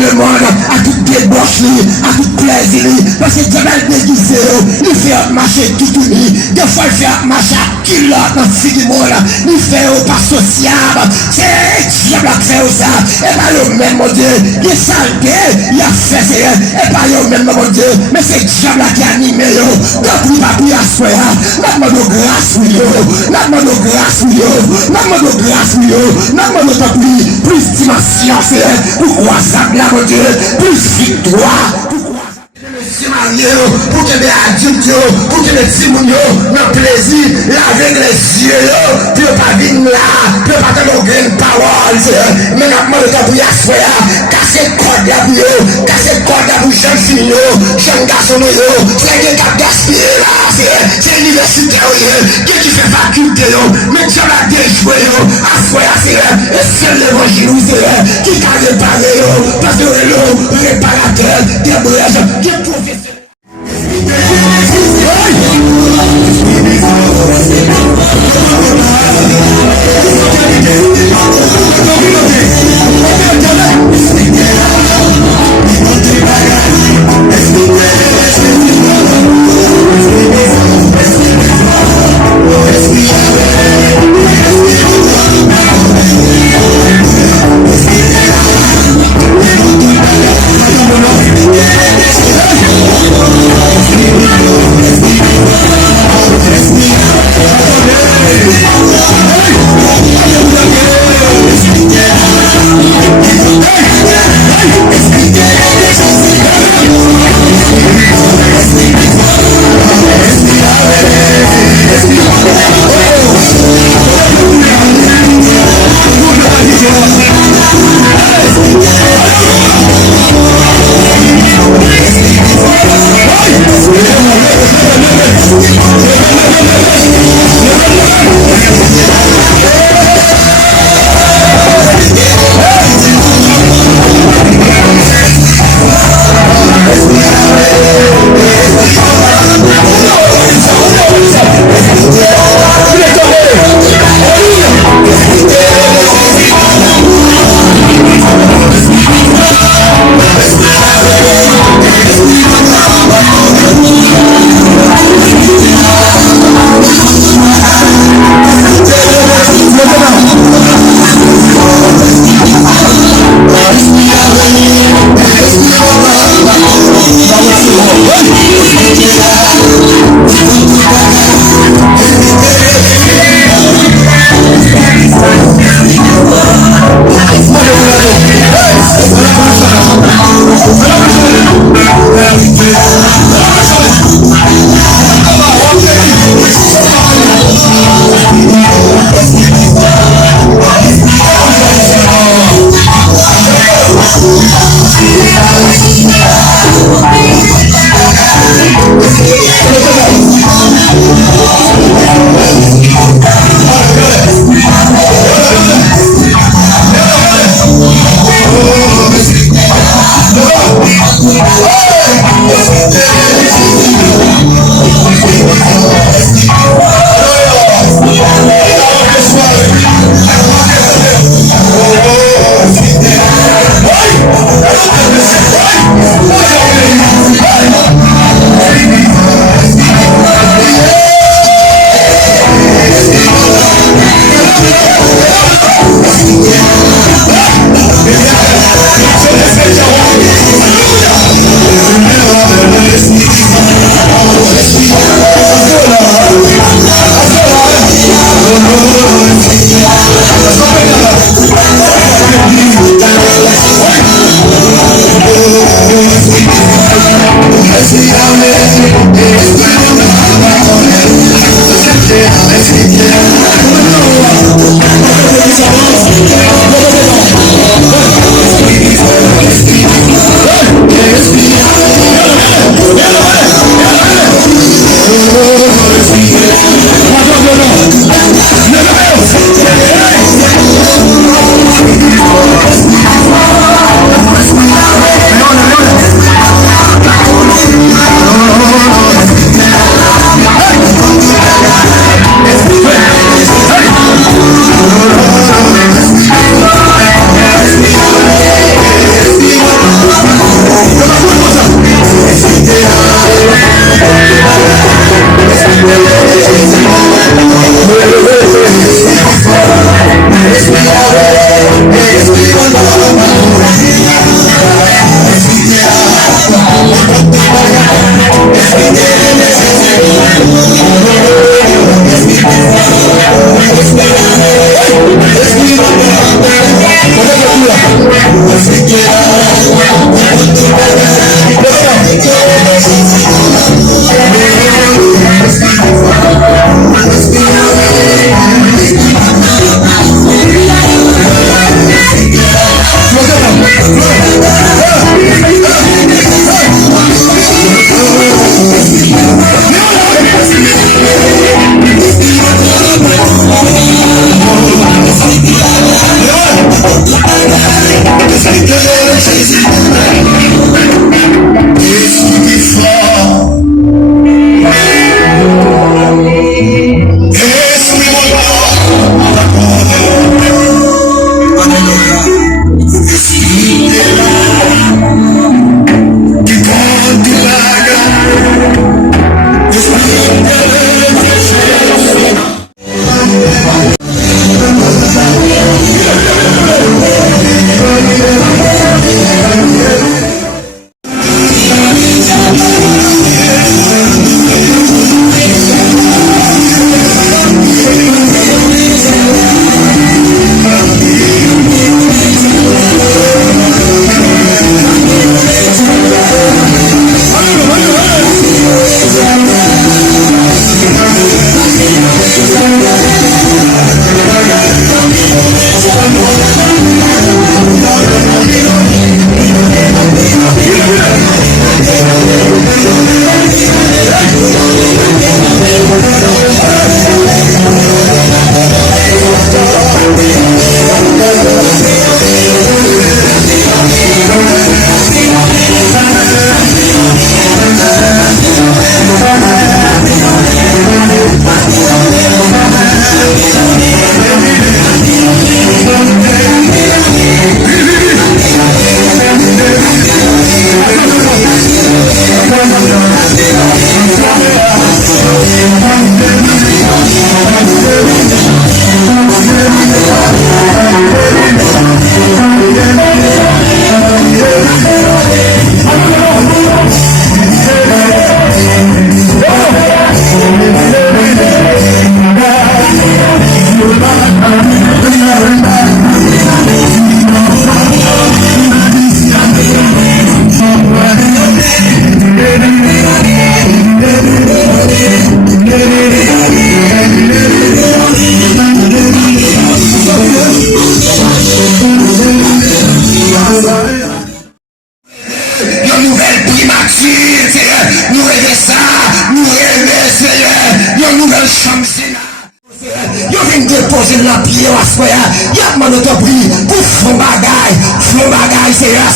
le monde à toute débaucherie, à tout plaisir. Parce que Dieu va déguisé, il fait marcher tout uni. Des fois, il fait marcher à culotte dans le fil du monde. Il fait pas sociable. C'est Dieu qui fait ça. Et pas le même, mon Dieu. Il est salté, il a fait ça. Et pas le même, mon Dieu. Mais c'est Dieu qui a animé. Donc, il va plus asseoir. Notre de grâce, oui. Notre de grâce, oui. Notre de grâce, oui. Notre de plus dimension, c'est pourquoi ça, mon Dieu. Plus victoire. Pour que les adultes, pour que les timons, dans plaisir, laver les yeux, puis pas venir là, puis pas te donner une parole, mais maintenant le temps pour y asseoir, casser le code là, casser le code là pour jeune fille, jeune garçon, c'est qui a gaspillé là, c'est l'université, qui fait faculté, mais tu as déjoué, asseoir, et c'est l'évangile, qui a réparé, parce que le réparateur, des brèches, qui est professeur.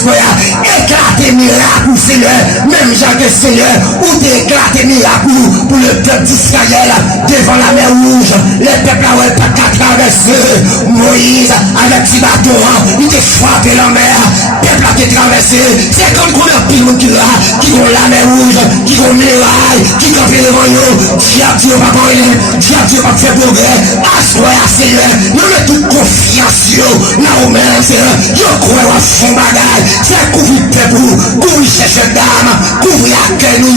Éclater miracle, Seigneur. Même Jacques, Seigneur, ou d'éclater miracle pour le peuple d'Israël devant la mer rouge. Les peuples n'avaient pas qu'à traverser. Moïse, avec ses bâtons, il a frappé la mer. Le peuple a été traversé. C'est comme qu'on a pris le qui ont la mer rouge, qui ont muraille, qui ont fait devant eux. Dieu va pas Dieu va faire progrès. Assoya, Seigneur, nous mettons toute confiance là où même, Seigneur. Je crois à son bagage. C'est couvrir peuple, couvrir chercher dame, couvrir accueil nous,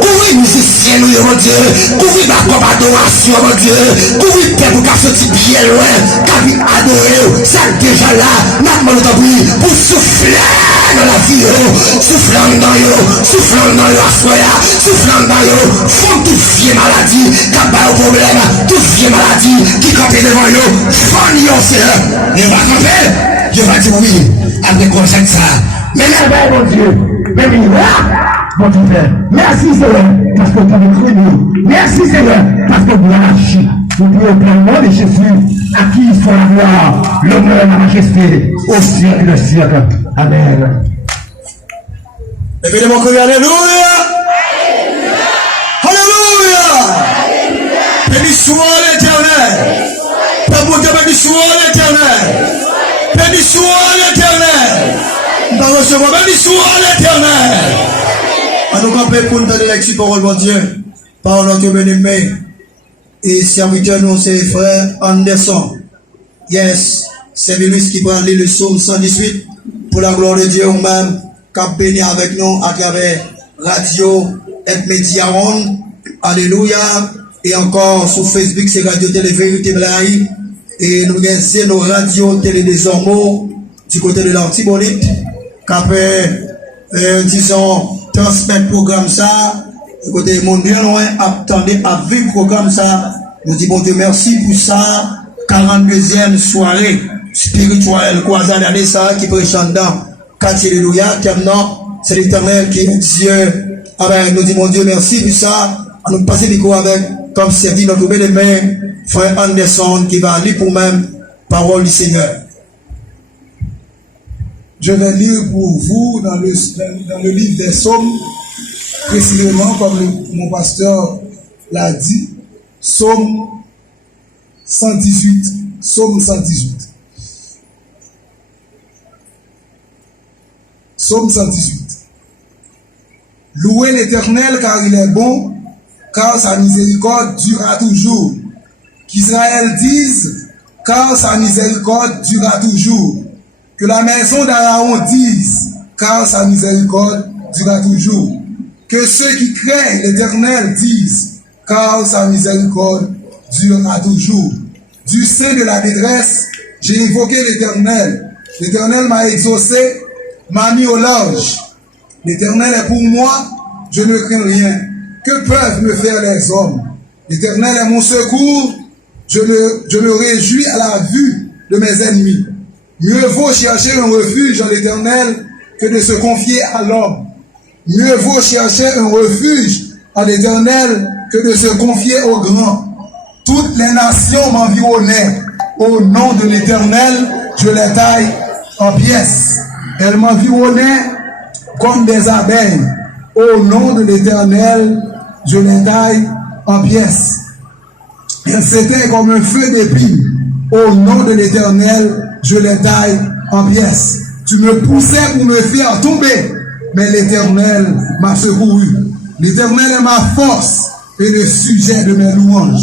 couvrir musiciens nous, mon Dieu, couvrir ma propre adoration, mon Dieu, couvrir peuple qui a sorti bien loin, qui a vu adorer, c'est déjà là, maintenant pour souffler dans la vie, soufflant dans eux, assoya, soufflant dans eux, font toute vieille maladie, qui a pas de problème, toute vieille maladie, qui campait devant eux, font yon, Seigneur, et on va camper, je vais dire oui, avec conscience ça. Mais merveille, mon Dieu, mais oui, mon Dieu, merci Seigneur, parce que tu as cru nous. Merci Seigneur, parce que vous avez agi. Nous prions au nom de Jésus, à qui il faut la gloire, l'honneur et la majesté, au siècle des siècles. Amen. Et bien, mon Dieu, alléluia. Alléluia. Béni soit l'Éternel. Béni soit l'Éternel. Béni soit l'Éternel. Nous recevons béni soit l'Éternel. À nous camper pour nous donner l'excuse parole, mon Dieu. Par notre bien-aimé. Et serviteur, nous, c'est frère Anderson. Yes. C'est lui qui prend le psaume 118 pour la gloire de Dieu nous-mêmes, qui a béni avec nous à travers Radio et Média Ronde. Alléluia. Et encore sur Facebook, c'est Radio Télé Vérité Blaye. Et nous avons nos radios Télé des Ormeaux du côté de l'Antibonite. disons, transmettre programme ça, côté monde bien loin, attendez à vivre le programme ça. Nous disons bon Dieu merci pour ça. 42e soirée spirituelle, croisade année ça, qui prêche dedans. Alléluia, c'est l'Éternel qui est Dieu. Amen. Nous disons mon Dieu merci pour ça. Nous passons du coup avec, comme servi notre belle main, frère Anderson, qui va lire pour même parole du Seigneur. Je vais lire pour vous dans le livre des Psaumes, précisément comme mon pasteur l'a dit, Psaume 118. Psaume 118. Psaume 118. Louez l'Éternel car il est bon, car sa miséricorde durera toujours. Qu'Israël dise, car sa miséricorde durera toujours. Que la maison d'Aaron dise, car sa miséricorde durera toujours. Que ceux qui craignent l'Éternel disent, car sa miséricorde durera toujours. Du sein de la détresse, j'ai invoqué l'Éternel. L'Éternel m'a exaucé, m'a mis au large. L'Éternel est pour moi, je ne crains rien. Que peuvent me faire les hommes? L'Éternel est mon secours, je me réjouis à la vue de mes ennemis. Mieux vaut chercher un refuge en l'Éternel que de se confier à l'homme. Mieux vaut chercher un refuge en l'Éternel que de se confier aux grands. Toutes les nations m'environnaient. Au nom de l'Éternel, je les taille en pièces. Elles m'environnaient comme des abeilles. Au nom de l'Éternel, je les taille en pièces. Elles s'étaient comme un feu d'épines. Au nom de l'Éternel, je les taille en pièces. Tu me poussais pour me faire tomber, mais l'Éternel m'a secouru. L'Éternel est ma force et le sujet de mes louanges.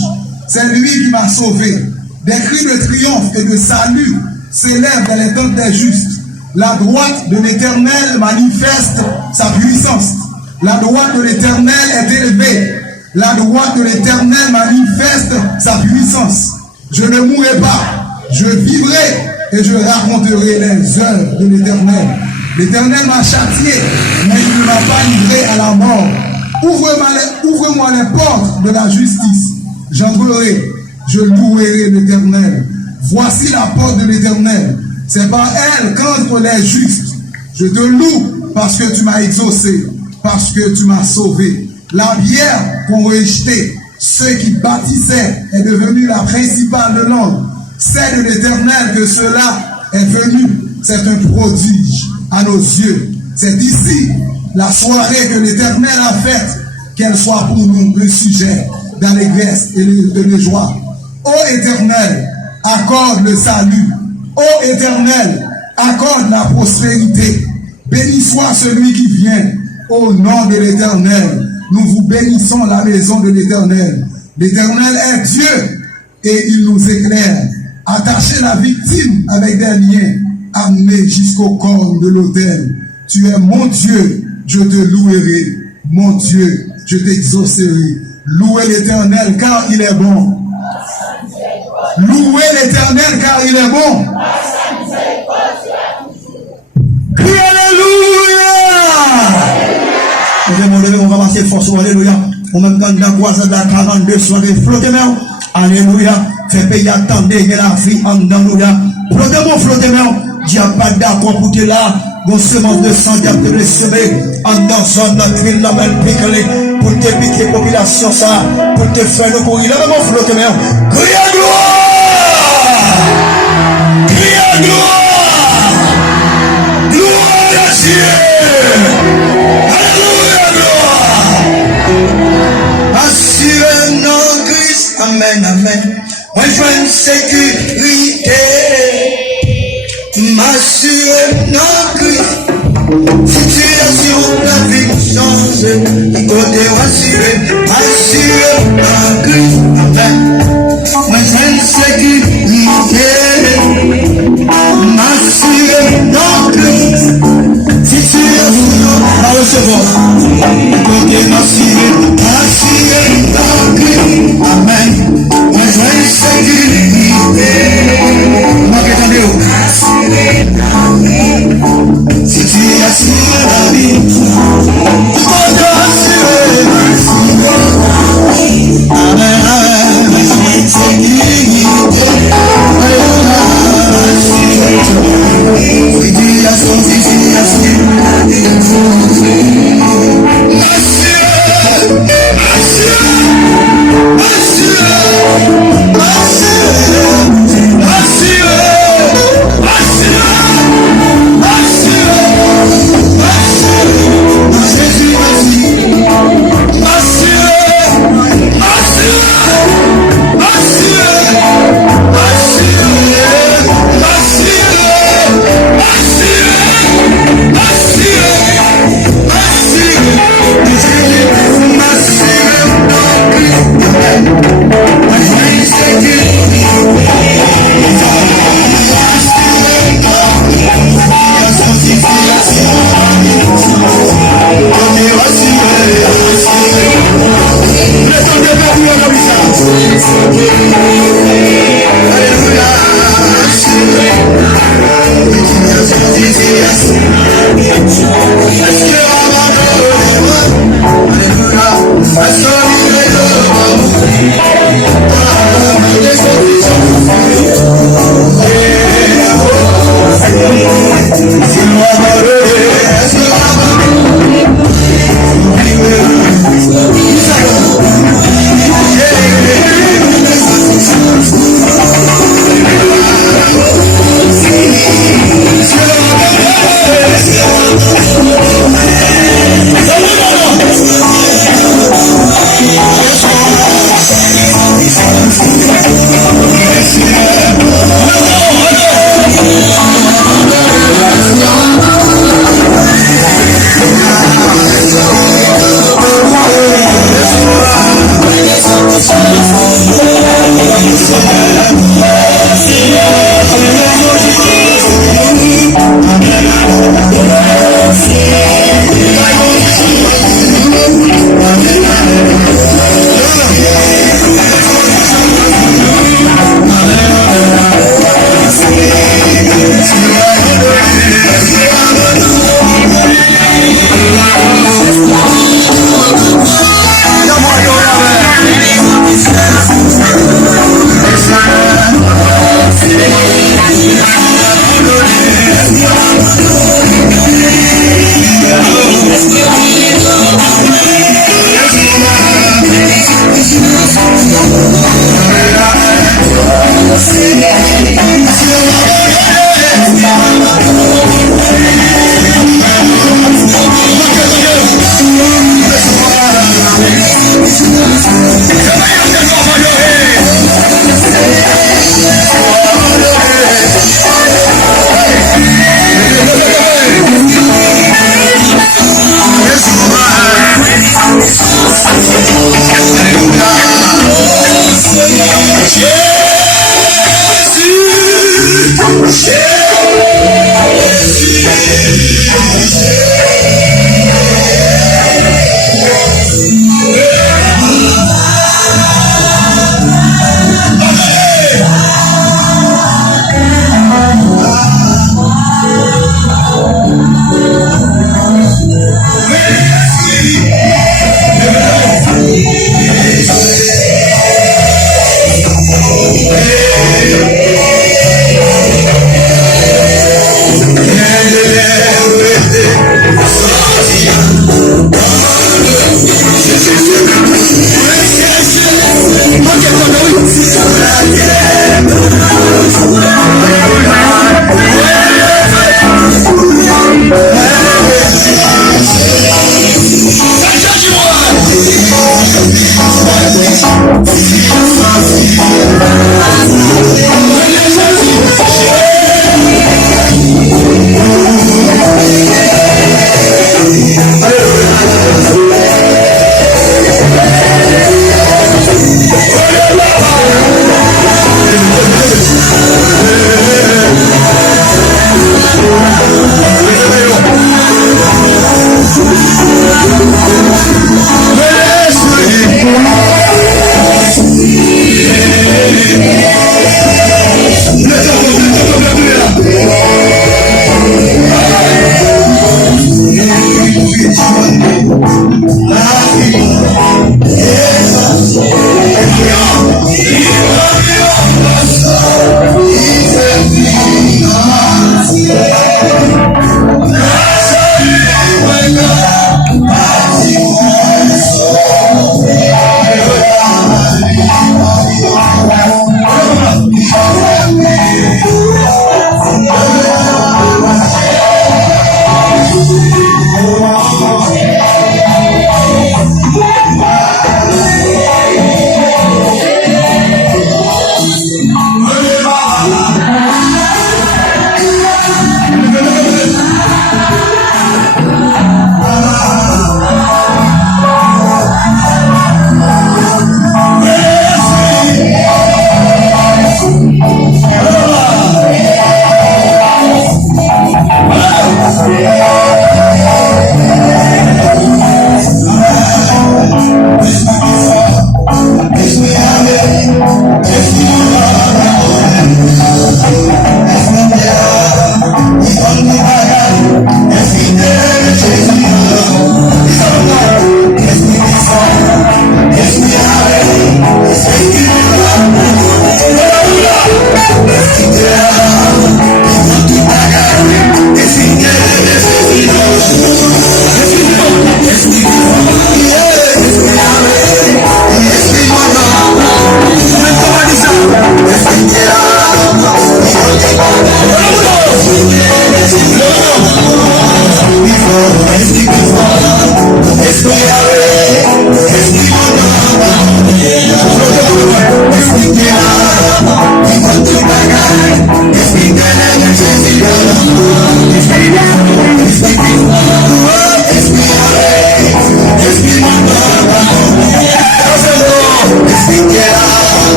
C'est lui qui m'a sauvé. Des cris de triomphe et de salut s'élèvent dans les tentes des justes. La droite de l'Éternel manifeste sa puissance. La droite de l'Éternel est élevée. La droite de l'Éternel manifeste sa puissance. Je ne mourrai pas, je vivrai et je raconterai les œuvres de l'Éternel. L'Éternel m'a châtié, mais il ne m'a pas livré à la mort. Ouvre-moi les portes de la justice. J'entrerai, je louerai l'Éternel. Voici la porte de l'Éternel. C'est par elle qu'entrent les justes. Je te loue parce que tu m'as exaucé, parce que tu m'as sauvé. La bière qu'ont rejetée ceux qui bâtissaient est devenue la principale de l'homme. C'est de l'Éternel que cela est venu. C'est un prodige à nos yeux. C'est ici la soirée que l'Éternel a faite, qu'elle soit pour nous un sujet d'allégresse et de joie. Ô Éternel, accorde le salut. Ô Éternel, accorde la prospérité. Béni soit celui qui vient. Au nom de l'Éternel, nous vous bénissons la maison de l'Éternel. L'Éternel est Dieu et il nous éclaire. Attachez la victime avec des liens, amenez jusqu'au corps de l'autel. Tu es mon Dieu, je te louerai. Mon Dieu, je t'exaucerai. Louez l'Éternel car il est bon. Louez l'Éternel car il est bon. Crie Alléluia. On va passer force, Alléluia. On même dans la croisade de la 42 soirée, flottez main. Alléluia. Fait payer attendre que la vie en Alléluia. Flottez main. Dieu n'a pas d'accord pour te là. Bon semence de sang qui a été semé en dans zone de l'huile, la belle piquée pour te piquer population ça, pour te faire le courir. Là, vraiment flotter main. Crie à gloire. Crie à gloire. Gloire à Dieu. Alléluia, gloire. Assuré non Christ. Amen, amen. Moi, je veux une sécurité. M'assurer non Christ. Situation la vie change. Côté assuré. Assurer non Christ. Amen. Moi, je veux une sécurité. M'assurer non Christ. Situation à recevoir. Côté assuré. Assurer non Christ. Amen. Moi, je veux une sécurité. Situation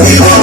Esprit mort.